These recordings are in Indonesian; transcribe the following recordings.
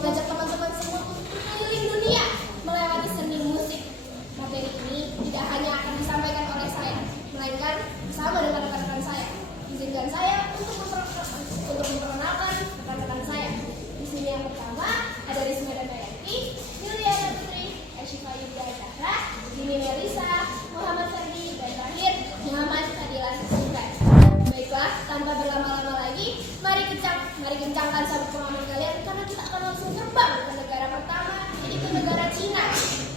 mengajak teman-teman semua untuk berkeliling dunia melewati seni musik. Materi ini tidak hanya akan disampaikan oleh saya, melainkan bersama dengan rekan-rekan saya. Izinkan saya untuk memperkenalkan rekan-rekan saya. Di sini yang pertama ada Risma Damayanti, Juliana Putri, Ashifa Yudhaya Cakra, Dini Melisa, Muhammad Ferdi, dan terakhir Muhammad Fadilan Sungkai. Baiklah, tanpa berlama-lama lagi, mari kencangkan sabuk pengaman kalian karena kita akan langsung terbang ke negara pertama, yaitu negara Cina.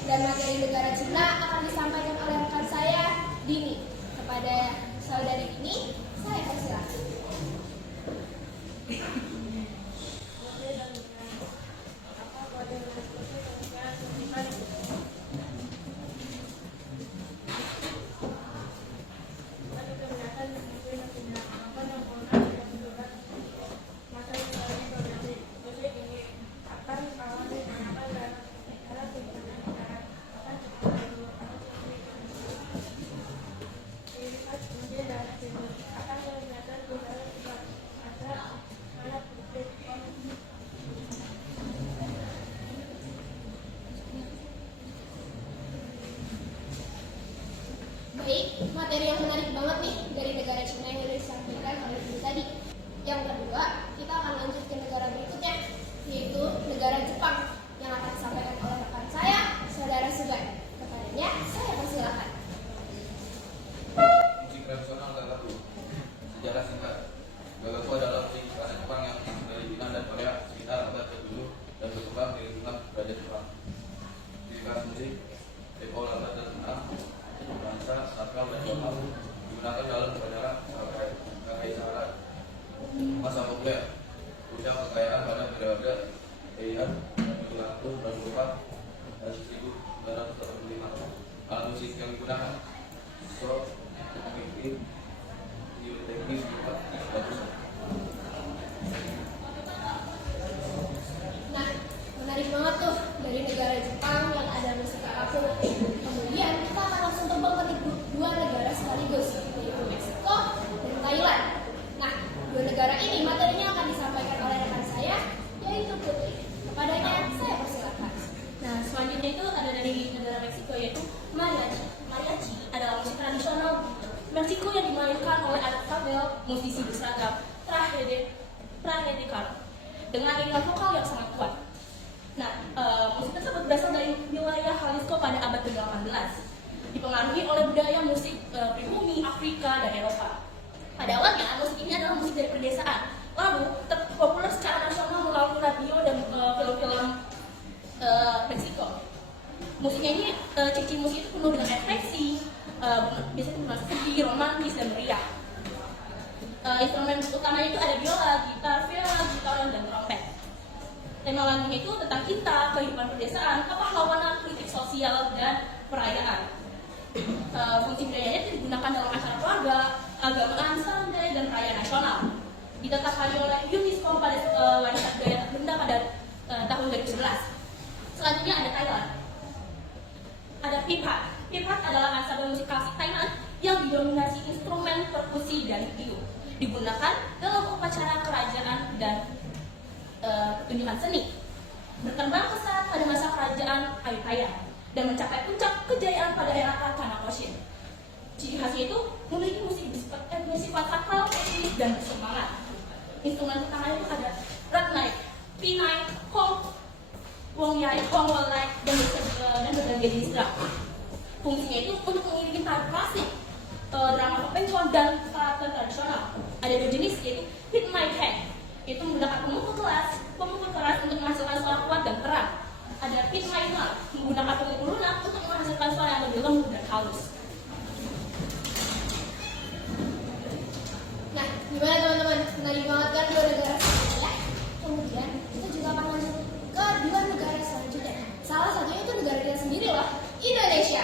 Dan materi negara Cina akan disampaikan oleh rekan saya, Dini. Kepada saudari Dini, saya persilakan. Baik, materi yang menarik banget nih dari negara Cina yang sudah disampaikan oleh Ibu tadi. Yang kedua, kita akan lanjut ke negara berikutnya, yaitu negara Jepang yang akan disampaikan oleh rekan saya, Saudara Sugai. Kepadanya, saya persilakan. Musik tradisional Gagaku. Sejarah singkat. Gagaku adalah musik khas Jepang yang masuk dari Cina dan Korea sekitar abad ke-7 dan berkembang di lingkungan budaya Jepang. Ciri khas musik, tempo lambat dan tenang, bahasa, sakral dan formal, digunakan dalam upacara kekaisaran. Masa populer, puncak kekayaan pada periode Heian 1924 dan 1985. Alat musik yang digunakan, so, mikrofon, teknis, gitar, bagus. Nah, menarik banget tuh dari negara Jepang yang ada musik Gagaku. Kemudian kita akan langsung terbang ke dua negara sekaligus, yaitu Meksiko dan Thailand. Nah, dua negara ini materinya akan disampaikan oleh rekan saya, yaitu Putri. Kepadanya saya persilakan. Nah, selanjutnya itu ada dari negara Meksiko, yaitu mariachi. Mariachi adalah musik tradisional Meksiko yang dimainkan oleh anak fabel musisi berseragam traje de carro dengan iringan vokal yang sangat kuat. Nah, musik tersebut berasal dari wilayah Jalisco pada abad ke-18, dipengaruhi oleh budaya musik pribumi, Afrika, dan Eropa. Pada awalnya, musik ini adalah musik dari pedesaan, lalu populer secara nasional melalui radio dan film-film Meksiko. Musiknya ini, ciri musik itu penuh dengan ekspresi, biasanya bernuansa sedih, romantis, dan meriah. Instrumen utamanya itu ada biola, gitar, viola, gitar, dan trompet. Tema lagunya itu tentang cinta, kehidupan pedesaan, kepahlawanan, kritik sosial, dan perayaan. Fungsi budayanya itu digunakan dalam acara keluarga, agamaan, sandai, dan perayaan nasional. Ditetapkan oleh UNESCO pada warisan budaya tak benda pada tahun 2011. Selanjutnya ada Thailand. Ada pipat. Pipat adalah ansambel musik klasik Thailand yang didominasi instrumen perkusi dan tiup. Digunakan dalam upacara kerajaan dan pertunjukan seni. Berkembang pesat pada masa kerajaan Ayutthaya dan mencapai puncak kejayaan pada era Kanakoshin. Ciri khasnya itu memiliki musik bersifat sakral, etnis, dan bersemangat. Instrumen utamanya itu ada ratnai, pinai, kong, wongyai, kongwalai, dan berbagai jenis drum. Fungsinya itu untuk mengiringi tari klasik, drama kepencon, dan karaten tradisional. Ada dua jenis, yaitu hit my hand, itu menggunakan pemukul keras untuk menghasilkan suara kuat dan terang. Ada pit my mouth, menggunakan pemukul lunak untuk menghasilkan suara yang lebih lembut dan halus. Nah, gimana teman-teman? Menarik banget kan dua negara selanjutnya? Kemudian kita juga akan lanjut ke dua negara selanjutnya. Salah satunya itu negara kita sendiri loh, Indonesia.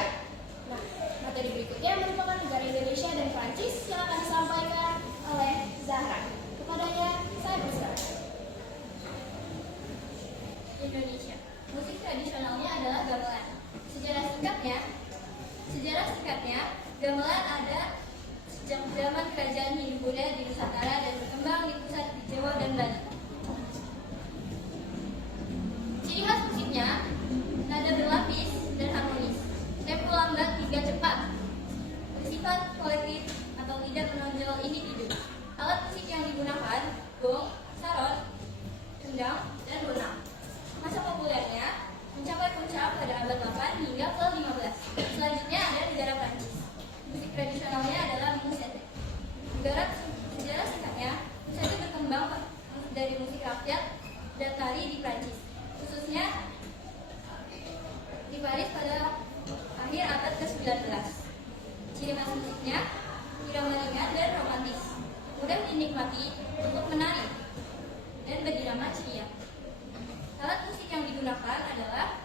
Nah, materi berikutnya merupakan negara Indonesia dan Prancis yang akan disampaikan oleh Zahra. Kepadanya saya persilakan. Indonesia. Musik tradisionalnya adalah gamelan. Sejarah singkatnya, gamelan ada sejak zaman kerajaan Hindu-Buddha di Nusantara dan berkembang di pusat di Jawa dan Banten. bersifat kolektif atau tidak menonjol individu. Alat musik yang digunakan gong, saron, kendang, dan bonang. Masa populernya mencapai puncak pada abad 8 hingga ke 15. Selanjutnya ada negara Prancis. Musik tradisionalnya adalah musette. Negara sejarah singkatnya, musette berkembang dari musik rakyat dan tari di Prancis, khususnya di Paris pada akhir abad ke-19. Ciri khas musiknya irama ringan dan romantis, mudah dinikmati untuk menari dan berirama ceria. Alat musik yang digunakan adalah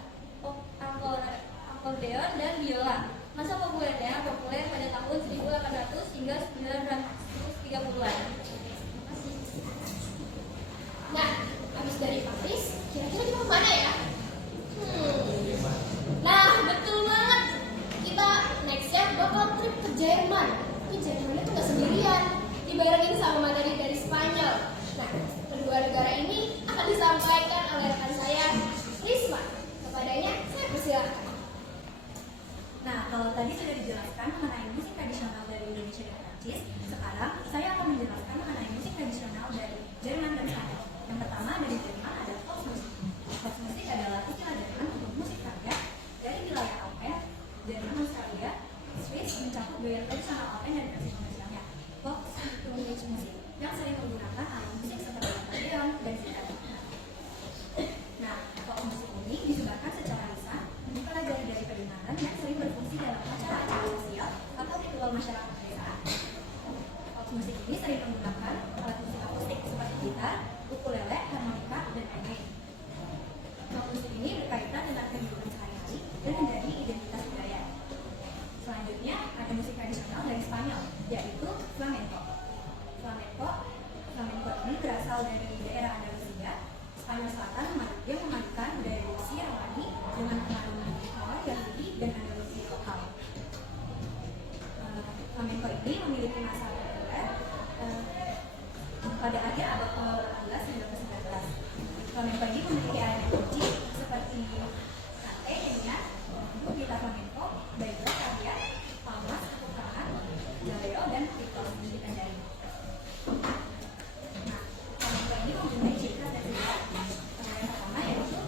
akordeon dan biola. Masa populer pada tahun 1800 hingga 1930-an. Nah, habis dari Paris, kira-kira kita kemana ya? Nah, betul banget. Kita nextnya bakal trip ke Jerman. Tapi Jerman itu nggak sendirian, dibarengin sama materi dari Spanyol. Nah, kedua negara ini akan disampaikan oleh rekan saya, Risma. Kepadanya, saya persilakan. Nah, kalau tadi sudah dijelaskan mengenai musik tradisional dari Indonesia dan Prancis, sekarang saya akan menjelaskan mengenai musik tradisional dari Jerman dan Spanyol. Yang pertama dari Jerman ada Volksmusik. Volksmusik adalah istilah Jerman untuk musik rakyat dari wilayah Alpen, Jerman, Australia, Swiss, mencakup gaya tradisional Alpen dan versi komersialnya. Volksmusik yang sering menggunakan alat musik seperti akordeon dan gitar. Nah, Volksmusik ini disebarkan secara lisan, dipelajari dari kedengaran yang sering berfungsi dalam acara-acara sosial atau ritual masyarakat pedesaan. Volksmusik ini sering menggunakan alat musik akustik seperti gitar, ukulele, harmonika, dan enge. Volksmusik ini berkaitan dengan kehidupan sehari-hari dan menjadi identitas budaya. Selanjutnya ada musik tradisional dari Spanyol, yaitu flamenco. Flamenco ini berasal dari daerah Andalusia, Spanyol Selatan, yang memadukan budaya Rusia Romani dengan pengaruh Mawar Yahudi dan Andalusia lokal. Flamenco ini memiliki masa populer pada akhir abad ke-18 hingga ke-19. Flamenco ini memiliki alat kunci seperti kate, enya, gitar flamenco, bajo, tarian, palmas, tepuk tangan, jaleo, dan pitos ditandai. Nah, flamenco ini mempunyai ciri khas dan sejarah. Yang pertama yaitu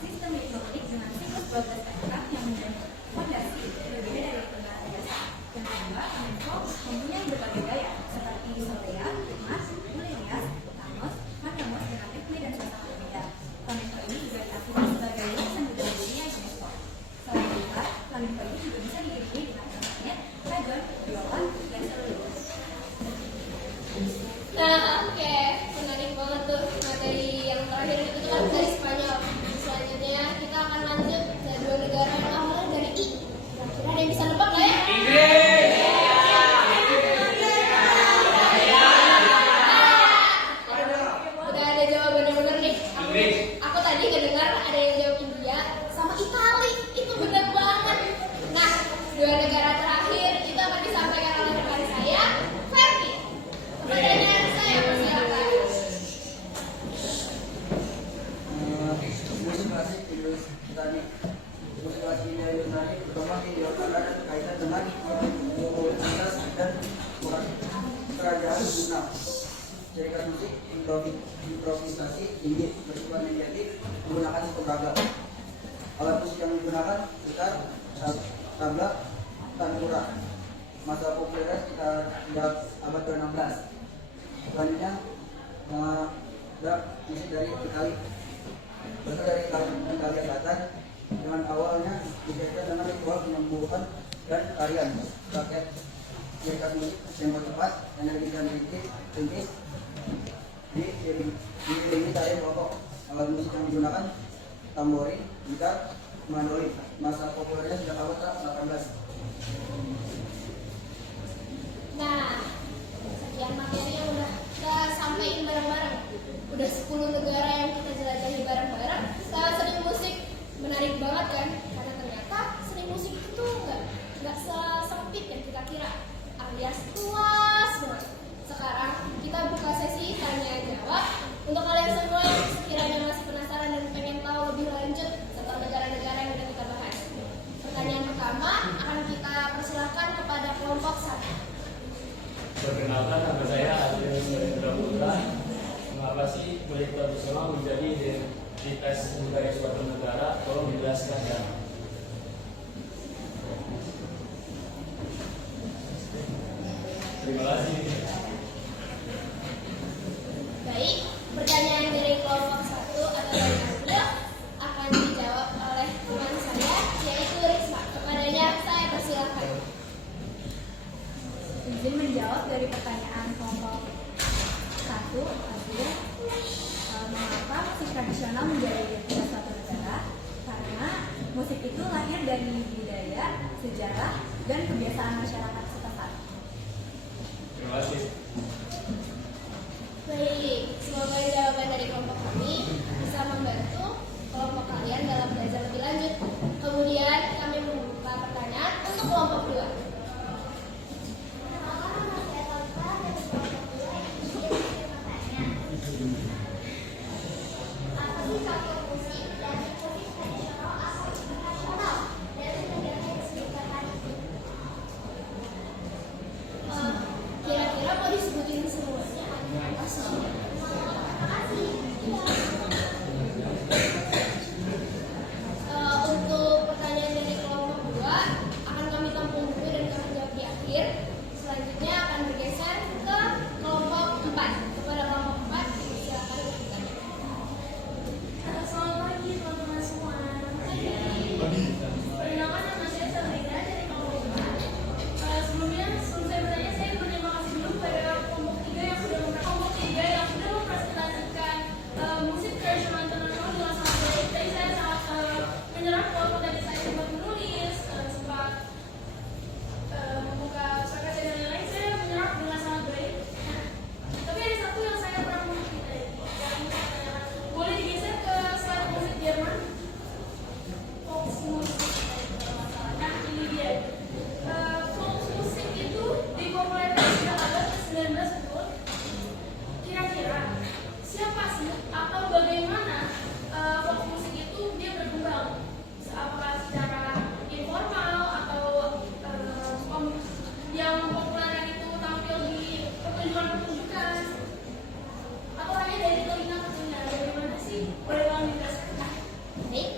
sistem ritmik dengan siklus 12 tektokan yang menjadi fondasi berbeda dari ritme biasa. Yang kedua, flamenco mempunyai berbagai gaya seperti solea, mas, mulenias, tangos, mandamos dengan ritme dan suasana berbeda. Flamenco ini juga diakui sebagai warisan budaya dunia UNESCO. Selain itu, flamenco ini juga bisa diiringi dengan instrumen, rajon, biola, dan seluruh. Nah, oke, menarik banget tuh materi yang terakhir itu kan dari Spanyol. Selanjutnya kita akan lanjut ke dua negara yang awalnya dari I. Kira-kira ada yang bisa nebak nggak ya? Udah ada jawaban yang bener nih. Aku tadi ngedengar ada yang jawab India sama Itali. Itu bener banget. Nah, dua negara terakhir itu akan disampaikan oleh rekan saya, Ferdi. Kepadanya saya persilakan. Musik klasik Yunani. Musik klasik Yunani berkembang di Eropa karena berkaitan dengan komunitas dan kerajaan Yunani. Ciri khas musik improvisasi tinggi, bersifat mediatif, menggunakan beragam. Alat musik yang digunakan gitar, tabla, tantura. Masa populer sekitar abad ke-16. Selanjutnya ada musik dari Itali. Berasal dari Italia Selatan, dengan awalnya dikaitkan dengan ritual penyembuhan dan tarian rakyat. Ciri khas musik yang cepat, energi dan rintis, diiringi tarian pokok. Alat musik yang digunakan tambori, gitar, mandolin. Masa populernya sejak abad ke-18. Nah, sekian materi yang udah kita sampaikan bareng-bareng. Udah 10 negara yang kita jelajahi bareng-bareng. Seni musik menarik banget kan? Karena ternyata seni musik itu nggak sesempit yang kita kira, alias luas banget. Sekarang kita buka sesi tanya jawab untuk kalian semua yang sekiranya masih penasaran dan pengen tahu lebih lanjut tentang negara-negara yang udah kita bahas. Pertanyaan pertama akan kita persilakan kepada kelompok 1. menjelaskan ya. Terima kasih. Baik, pertanyaan dari kelompok 1 atau dari April akan dijawab oleh teman saya, yaitu Risma. Kepadanya saya persilakan. Izin menjawab dari pertanyaan kelompok 1 April. Mengapa musik tradisional menjadi identitas suatu negara? Karena musik itu lahir dari budaya, sejarah, dan kebiasaan masyarakat setempat. Terima kasih. Baik, semoga jawaban dari kelompok kami bisa membantu kelompok kalian dalam belajar lebih lanjut. Kemudian kami membuka pertanyaan untuk kelompok 2. Kira-kira mau disebutin semuanya? Untuk pertanyaan dari kelompok 2 akan kami tampung dulu dan kami jawab di akhir. Selanjutnya akan bergeser ke kelompok 4. Kepada kelompok 4, silakan bertanya. Selamat pagi teman-teman semua. Perkenalkan nama saya Sabrina dari kelompok 4. Sebelum saya bertanya, saya berterima kasih dulu kepada kelompok 3 yang sudah mempresentasikan musik tradisional internasional dengan sangat baik. Tadi saya sangat menyerap walaupun tadi saya sempat menulis, sempat membuka suara dan lain-lain, saya menyerap dengan sangat baik. Tapi ada satu yang saya kurang mengerti tadi. Boleh digeser ke slide musik Jerman? Volksmusik. Nah, ini dia. Volksmusik itu dipopulerkan pada abad ke-19 betul. Kira-kira siapa sih atau bagaimana volksmusik itu dia berkembang? Apakah secara informal atau yang populer itu tampil di pertunjukan-pertunjukan? Atau hanya dari telinga ke telinga? Bagaimana sih? Boleh tolong dijelaskan? Baik,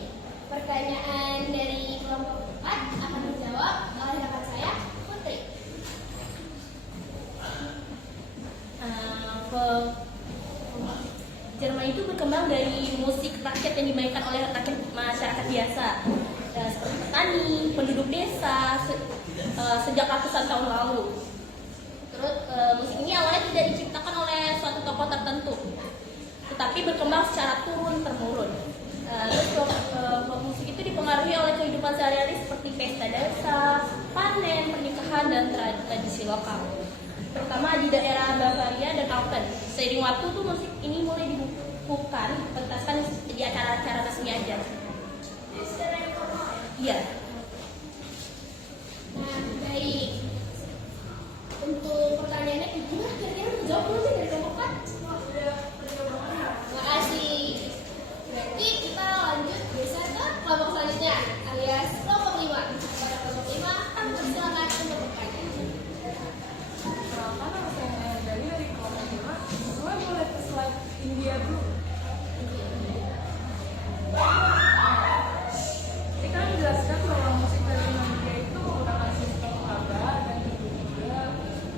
pertanyaan dari kelompok 4 akan dijawab oleh rekan saya, Putri. Jerman itu berkembang dari musik rakyat yang dimainkan oleh rakyat masyarakat biasa, seperti petani, penduduk desa, sejak ratusan tahun lalu. Terus musik ini awalnya tidak diciptakan oleh suatu tokoh tertentu, tetapi berkembang secara turun-temurun. Terus musik itu dipengaruhi oleh kehidupan sehari-hari seperti pesta desa, panen, pernikahan, dan tradisi lokal, terutama di daerah Bavaria dan Alpen. Seiring waktu tuh musik ini mulai dibukukan, dipentaskan di acara-acara resmi aja. Secara informal ya? Iya. Nah, baik. Untuk pertanyaannya, gimana kira-kira menjawab belum sih dari kelompok 4? Terima kasih. Berarti kita lanjut geser ke kelompok selanjutnya, alias kelompok 5. Pada kelompok 5, silakan untuk bertanya. Nama saya dari kelompok 5. Semua boleh ke slide India dulu. Kita menjelaskan bahwa musik tradisional India itu menggunakan sistem raga dan juga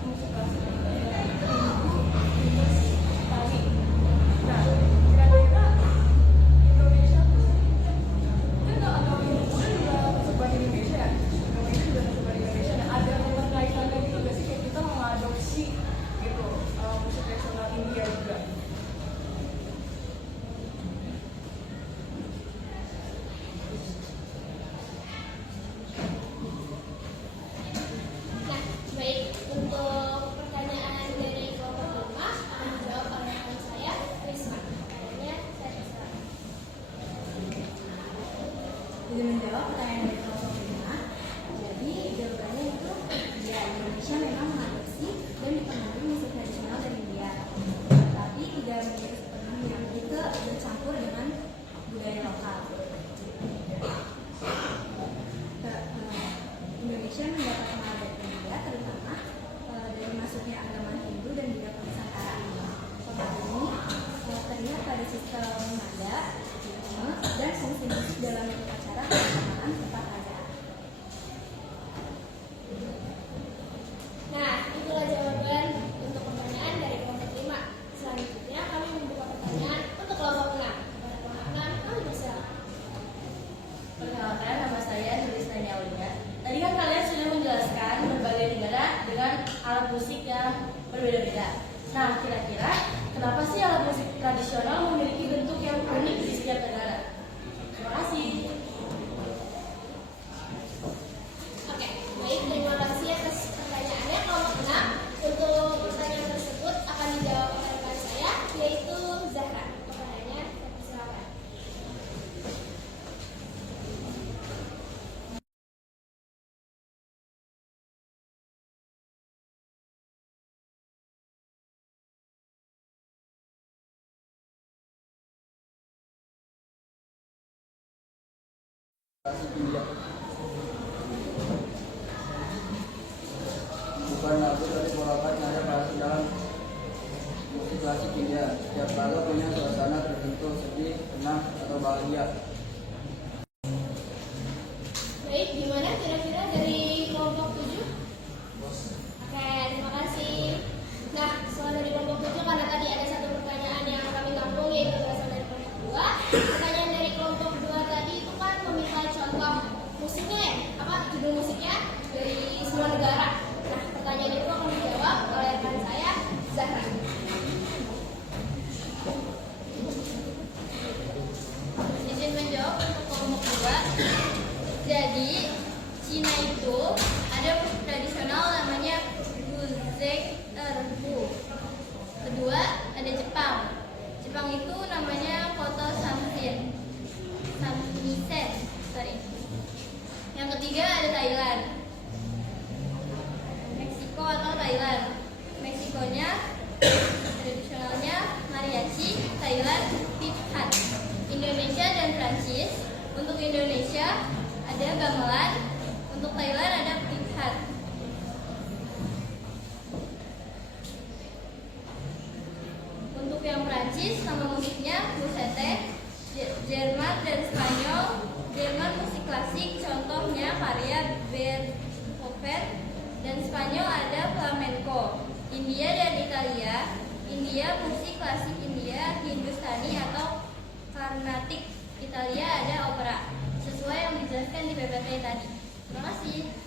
musik klasik dari tari. Nah, kira-kira Indonesia tuh mungkin kalau ini juga masuk ke Indonesia, Indonesia juga masuk ke Indonesia. Nah, ada keterkaitannya gitu gak sih kayak kita mengadopsi gitu musik tradisional India juga? Nah, baik. Untuk pertanyaan dari kelompok 5 akan dijawab oleh rekan saya, Risma. Pertanyaannya, saya persilakan. Jadi menjawab pertanyaan dari kelompok 5. Jadi jawabannya itu ya, Indonesia memang mengadopsi dan dipengaruhi musik tradisional dari India, tapi tidak menjadi sepenuhnya, itu bercampur dengan budaya lokal. Indonesia mendapat pengaruh dari India, terutama dari masuknya agama Hindu dan juga Nusantara. Pengaruh ini terlihat pada sistem nada, ritme, dan fungsi musik dalam upacara musik yang berbeda-beda. Nah, kira-kira kenapa sih alat musik tradisional memiliki bentuk yang unik di setiap negara? Terima kasih. Oke, baik, terima kasih atas pertanyaannya. Kelompok 6, untuk pertanyaan tersebut akan dijawab oleh rekan saya, yaitu Zahra. Pertanyaannya, silakan. Klasik India. Bukan lagu dari Polakan yang ada klasik dalam musik klasik India. Setiap lagu punya suasana tertentu, sedih, tenang, atau bahagia. Baik, gimana kira-kira dari kelompok 7? Oke, terima kasih. Nah, soal dari kelompok 7 karena tadi ada satu pertanyaan yang kami tampung yaitu berasal dari kelompok 2. Pertanyaan dari kelompok 2 tadi itu kan meminta contoh musiknya ya, apa judul musiknya dari semua negara. Nah, pertanyaan itu akan dijawab oleh rekan saya, Zahra. Izin menjawab untuk kelompok 2. Jadi Cina itu ada musik tradisional namanya Guzheng Erhu. Kedua ada Jepang. Jepang itu namanya Koto Samisen. Yang ketiga ada Thailand. Meksiko atau Thailand. Meksikonya tradisionalnya mariachi, Thailand pip hat. Indonesia dan Prancis. Untuk Indonesia ada gamelan, untuk Thailand ada pip hat. Untuk yang Prancis nama musiknya Musette. Jerman dan Spanyol, Jerman musik klasik contohnya karya Beethoven, dan Spanyol ada flamenco. India dan Italia, India musik klasik India, Hindustani atau Carnatic. Italia ada opera, sesuai yang dijelaskan di PPT tadi. Terima kasih.